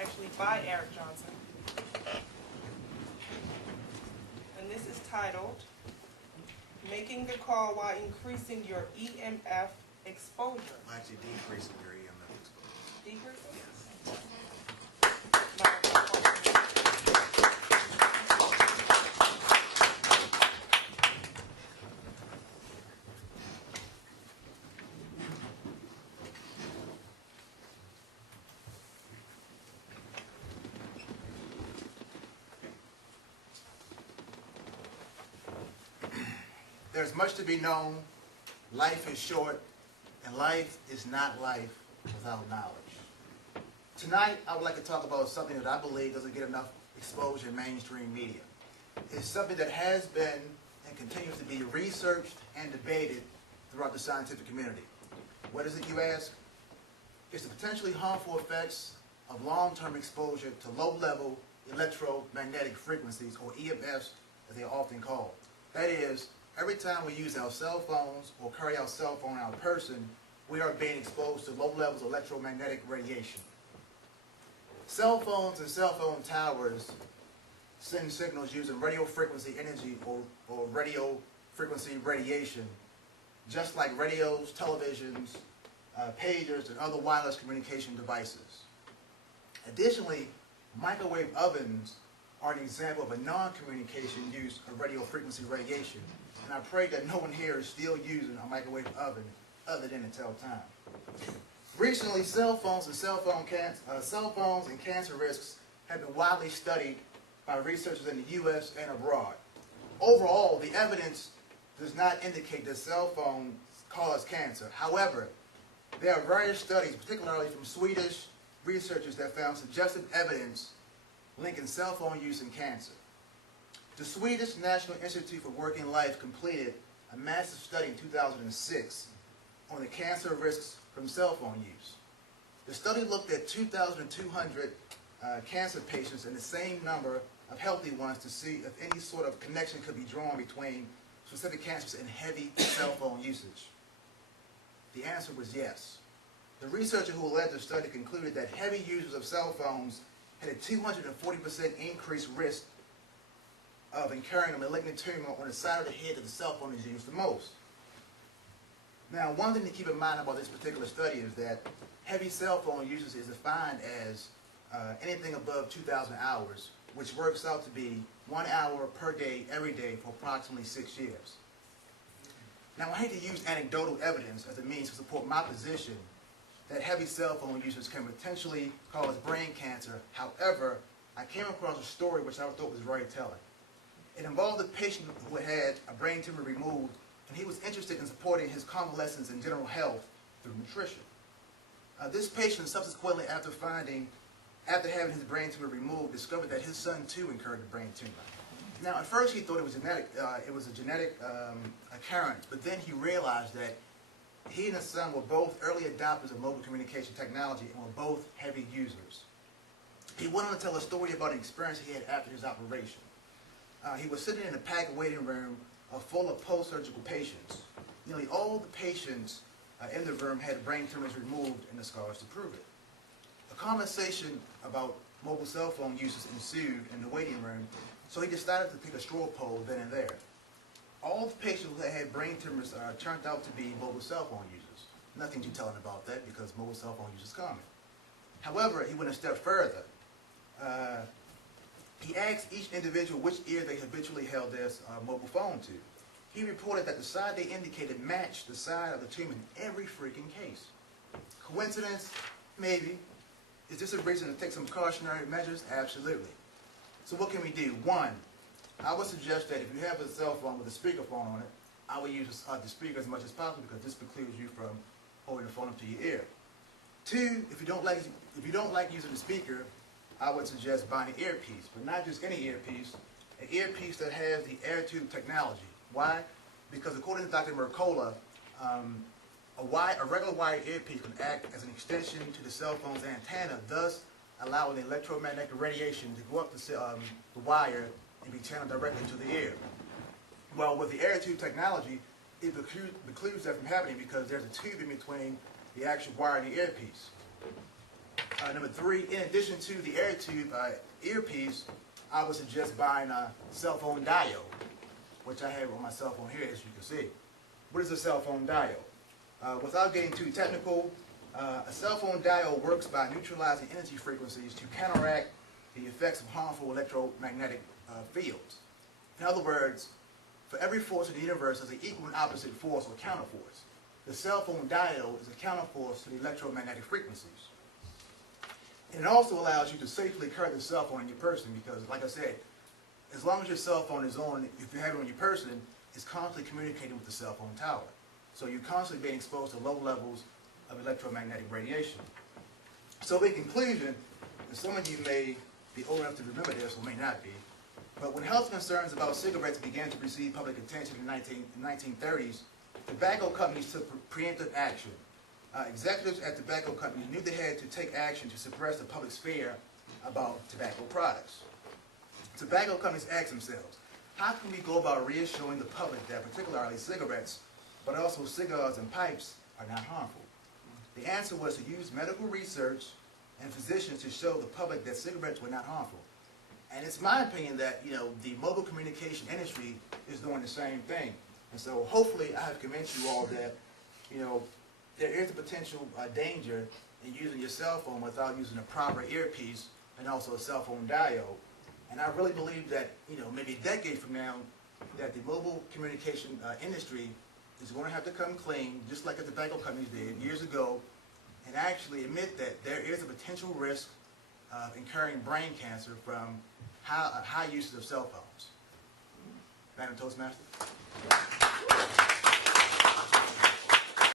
actually by Eric Johnson. And this is titled, Making the Call While Increasing Your EMF Exposure. Actually decreasing your EMF exposure. Decreasing? Yes. There's much to be known. Life is short, and life is not life without knowledge. Tonight, I would like to talk about something that I believe doesn't get enough exposure in mainstream media. It's something that has been and continues to be researched and debated throughout the scientific community. What is it, you ask? It's the potentially harmful effects of long-term exposure to low-level electromagnetic frequencies, or EMFs, as they are often called. That is, every time we use our cell phones or carry our cell phone in our person, we are being exposed to low levels of electromagnetic radiation. Cell phones and cell phone towers send signals using radio frequency energy or radio frequency radiation, just like radios, televisions, pagers, and other wireless communication devices. Additionally, microwave ovens are an example of a non-communication use of radio frequency radiation. And I pray that no one here is still using a microwave oven other than to tell time. Recently, cell phones and cancer risks have been widely studied by researchers in the U.S. and abroad. Overall, the evidence does not indicate that cell phones cause cancer. However, there are various studies, particularly from Swedish researchers, that found suggestive evidence linking cell phone use and cancer. The Swedish National Institute for Working Life completed a massive study in 2006 on the cancer risks from cell phone use. The study looked at 2,200 cancer patients and the same number of healthy ones to see if any sort of connection could be drawn between specific cancers and heavy cell phone usage. The answer was yes. The researcher who led the study concluded that heavy users of cell phones had a 240% increased risk of incurring a malignant tumor on the side of the head that the cell phone is used the most. Now, one thing to keep in mind about this particular study is that heavy cell phone usage is defined as anything above 2,000 hours, which works out to be 1 hour per day, every day, for approximately 6 years. Now, I hate to use anecdotal evidence as a means to support my position that heavy cell phone users can potentially cause brain cancer. However, I came across a story which I thought was very telling. It involved a patient who had a brain tumor removed, and he was interested in supporting his convalescence and general health through nutrition. This patient subsequently, after having his brain tumor removed, discovered that his son too incurred a brain tumor. Now, at first he thought it was genetic. It was a genetic occurrence, but then he realized that he and his son were both early adopters of mobile communication technology and were both heavy users. He went on to tell a story about an experience he had after his operation. He was sitting in a packed waiting room full of post-surgical patients. Nearly all the patients in the room had brain tumors removed and the scars to prove it. A conversation about mobile cell phone uses ensued in the waiting room, so he decided to take a straw poll then and there. All the patients that had brain tumors turned out to be mobile cell phone users. Nothing too telling about that because mobile cell phone use is common. However, he went a step further. He asked each individual which ear they habitually held their mobile phone to. He reported that the side they indicated matched the side of the tumor in every freaking case. Coincidence? Maybe. Is this a reason to take some cautionary measures? Absolutely. So what can we do? One, I would suggest that if you have a cell phone with a speakerphone on it, I would use the speaker as much as possible because this precludes you from holding the phone up to your ear. Two, if you don't like using the speaker, I would suggest buying an earpiece, but not just any earpiece, an earpiece that has the air tube technology. Why? Because according to Dr. Mercola, a regular wired earpiece can act as an extension to the cell phone's antenna, thus allowing the electromagnetic radiation to go up the wire and be channeled directly to the ear. Well, with the air tube technology, it precludes that from happening because there's a tube in between the actual wire and the earpiece. Number 3, in addition to the air tube earpiece, I would suggest buying a cell phone diode, which I have on my cell phone here, as you can see. What is a cell phone diode? Without getting too technical, a cell phone diode works by neutralizing energy frequencies to counteract the effects of harmful electromagnetic fields. In other words, for every force in the universe, there's an equal and opposite force or counterforce. The cell phone diode is a counterforce to the electromagnetic frequencies. And it also allows you to safely carry the cell phone in your person because, like I said, as long as your cell phone is on, if you have it on your person, it's constantly communicating with the cell phone tower. So you're constantly being exposed to low levels of electromagnetic radiation. So in conclusion, and some of you may be old enough to remember this or may not be, but when health concerns about cigarettes began to receive public attention in the 1930s, tobacco companies took preemptive action. Executives at tobacco companies knew they had to take action to suppress the public's fear about tobacco products. Tobacco companies asked themselves, how can we go about reassuring the public that particularly cigarettes, but also cigars and pipes, are not harmful? The answer was to use medical research and physicians to show the public that cigarettes were not harmful. And it's my opinion that, the mobile communication industry is doing the same thing. And so hopefully I have convinced you all that, there is a potential danger in using your cell phone without using a proper earpiece and also a cell phone diode. And I really believe that, maybe a decade from now, that the mobile communication industry is going to have to come clean, just like the tobacco companies did years ago, and actually admit that there is a potential risk of incurring brain cancer from high usage of cell phones. Madam Toastmaster?